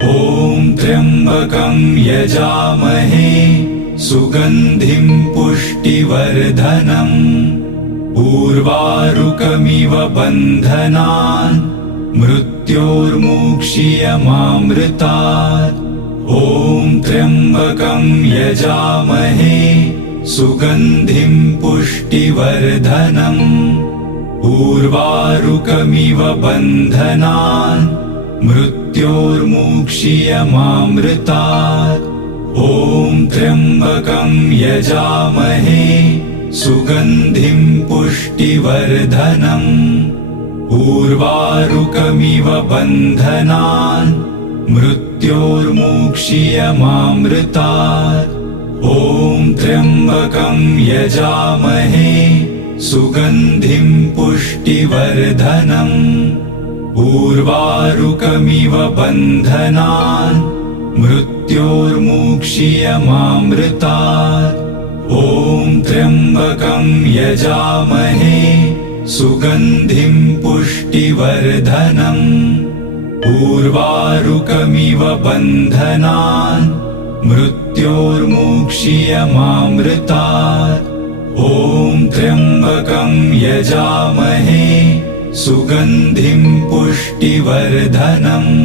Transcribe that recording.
ॐ त्र्यम्बकं यजामहे सुगन्धिं पुष्टिवर्धनम् उर्वारुकमिव बन्धनान् मृत्योर्मुक्षीयमामृतात्। ॐ त्र्यम्बकं यजामहे सुगन्धिं पुष्टिवर्धनम् उर्वारुकमिव बन्धनान् मृत्योर्मुक्षीयमामृतात्। ॐ त्र्यम्बकं यजामहे सुगन्धिं पुष्टिवर्धनम् उर्वारुकमिव बन्धनान् मृत्योर्मुक्षीयमामृतात्। ॐ त्र्यम्बकं यजामहे सुगन्धिं पुष्टिवर्धनम् उर्वारुकमिव बन्धनान् मृत्योर्मुक्षीयमामृतात्। ॐ त्र्यम्बकं यजामहे सुगन्धिं पुष्टिवर्धनम् उर्वारुकमिव बन्धनान् मृत्योर्मुक्षीयमामृतात्। ॐ त्र्यम्बकं यजामहे सुगन्धिं पुष्टिवर्धनम्।